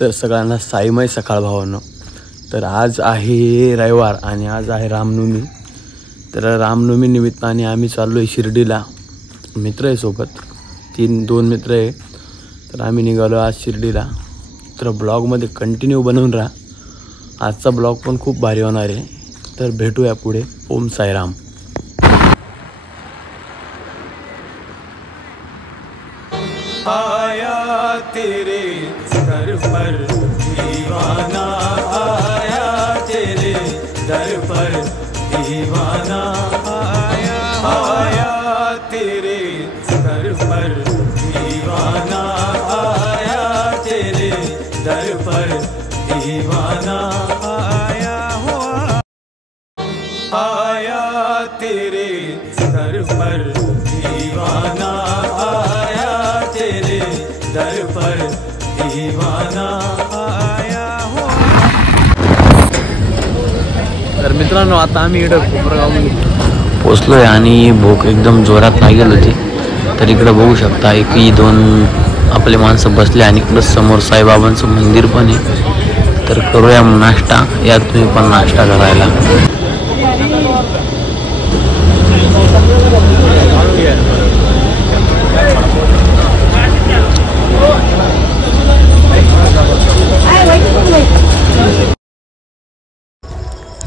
तर सगळ्यांना साईमय सकाळ भावांनो। तर आज आहे रविवार आणि आज आहे रामनवमी। तर रामनवमी निमित्ताने आम्ही चाललो आहे शिर्डीला। मित्र आहे सोबत, 2 मित्र आहे। तर आम्ही निघालो आज शिर्डीला। तर ब्लॉगमध्ये कंटिन्यू बनवून राहा, आजचा ब्लॉग पण खूप भारी होणार आहे। तर भेटूया पुढे। ओम साईराम। आया तेरे दर पर दीवाना, आया तेरे दर पर दीवाना, आया तेरे दर पर दीवाना, आया तेरे दर पर दीवाना, आया तेरे दर पर दीवाना, आया तेरे दर पर दीवाना आया हो। तर मित्रांनो आता आम्ही इकडं कोपरगावमध्ये पोचलोय आणि भूक एकदम जोरात लागेल होती। तर इकडे बघू शकता की 2 आपले माणसं बसले आणि इकडं समोर साईबाबांचं मंदिर पण आहे। तर करूया नाश्ता, या तुम्ही पण नाश्ता करायला।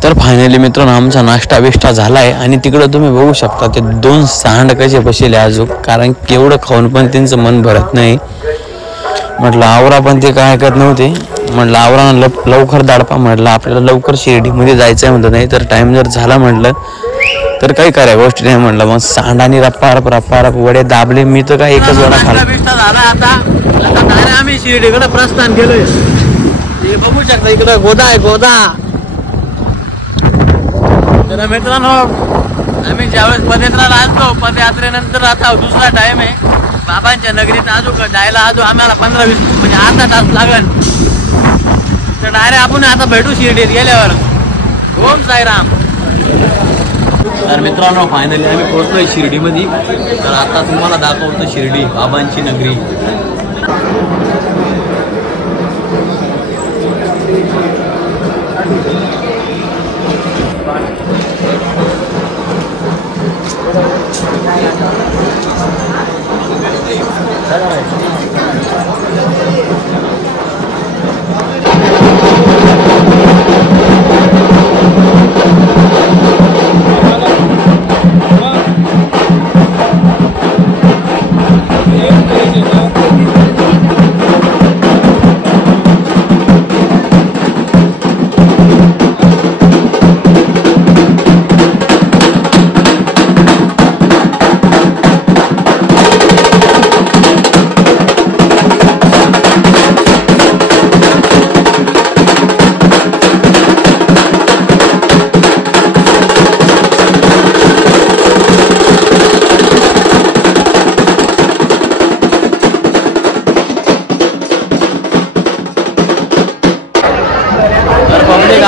तर फायनली मित्रांनो आमचा नाश्ता बिष्टा झाला आहे आणि तिकडं तुम्ही बघू शकता ते 2 सांड कसे बसले अजून, कारण केवढं खाऊन पण त्यांचं मन भरत नाही। म्हटलं आवरा, पण ते काय ऐकत नव्हते। म्हटलं आवरा लवकर दाडपा, म्हटलं आपल्याला लवकर शिर्डीमध्ये जायचं आहे म्हणत, नाही तर टाईम जर झाला म्हटलं तर काही कराय गोष्टी नाही। म्हटलं मग सांड आणि रप्पा वडे दाबले। मी तर काय एकच वडा खाल्ला। आता आम्ही शिर्डीकडे प्रस्थान केलोय। हे बघू शकता इकडं गोदा आहे, गोदा। तर मित्रांनो आम्ही ज्यावेळेस पदयात्रेला आलतो, पदयात्रेनंतर आता दुसरा टाइम आहे बाबांच्या नगरीत अजून जायला। आम्हाला 15-20 म्हणजे अर्धा तास लागेल। तर डायरेक्ट आपण आता भेटू शिर्डीत गेल्यावर। ओम साईराम। तर मित्रांनो फायनली आम्ही पोहोचलोय शिर्डीमध्ये। तर आता तुम्हाला दाखवतो शिर्डी बाबांची नगरी।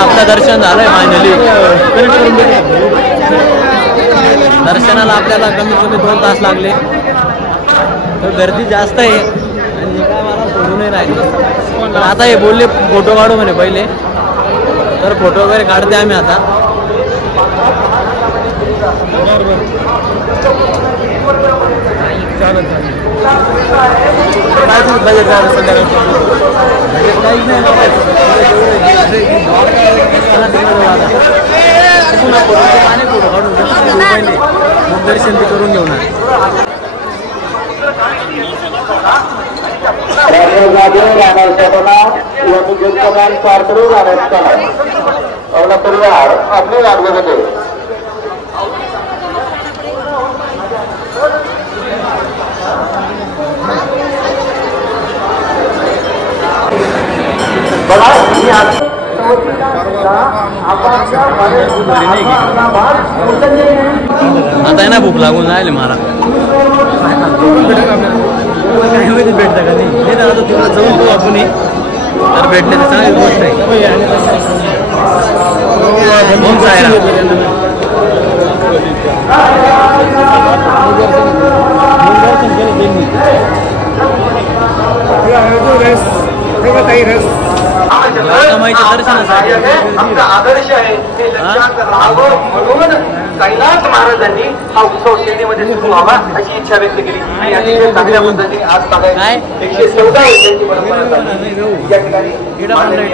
आपलं दर्शन झालंय फायनली। दर्शनाला आपल्याला कमीत कमी 2 तास लागले। तर गर्दी जास्त आहे आणि काय मला सोडू नाही राहिले। तर आता हे बोलले फोटो काढू म्हणे पहिले, तर फोटो वगैरे काढते आम्ही आता। दर्शन ते करून घेऊ ना। आता आहे ना भूक लागून जायला मला काय माहिती भेटतं का नाही आता तुला जाऊन तो आपण तर भेटले तर चांगली गोष्ट आहे कमाईच्या दर्शनासाठी आदर्श आहे ते लक्षात राहावं म्हणून कैलास महाराजांनी हा उत्सव शिर्डीमध्ये सुरू व्हावा अशी इच्छा व्यक्त केली आणि अतिशय चांगल्या पद्धतीने आज बघायला 114 वर्षांची परंपरा झाली. या ठिकाणी सगळे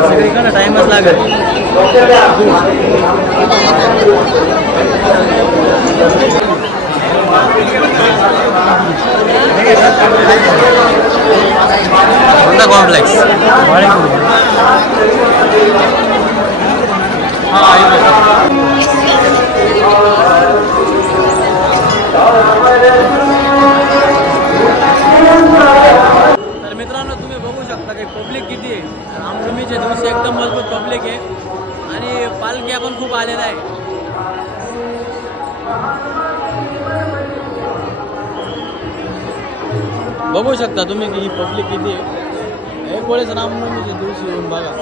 सगळीकडे टाइमच लागेल. कॉम्प्लेक्स तर मित्रांनो तुम्ही बघू शकता की पब्लिक किती आहे. रामनवमीच्या दिवशी एकदम मजबूत पब्लिक आहे आणि पालख्या पण खूप आलेला आहे. बघू शकता तुम्ही की ही पब्लिक किती आहे. एक वेळेस रामनवमीच्या दिवशी येऊन बघा.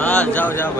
हाँ जाओ जाओ भाई.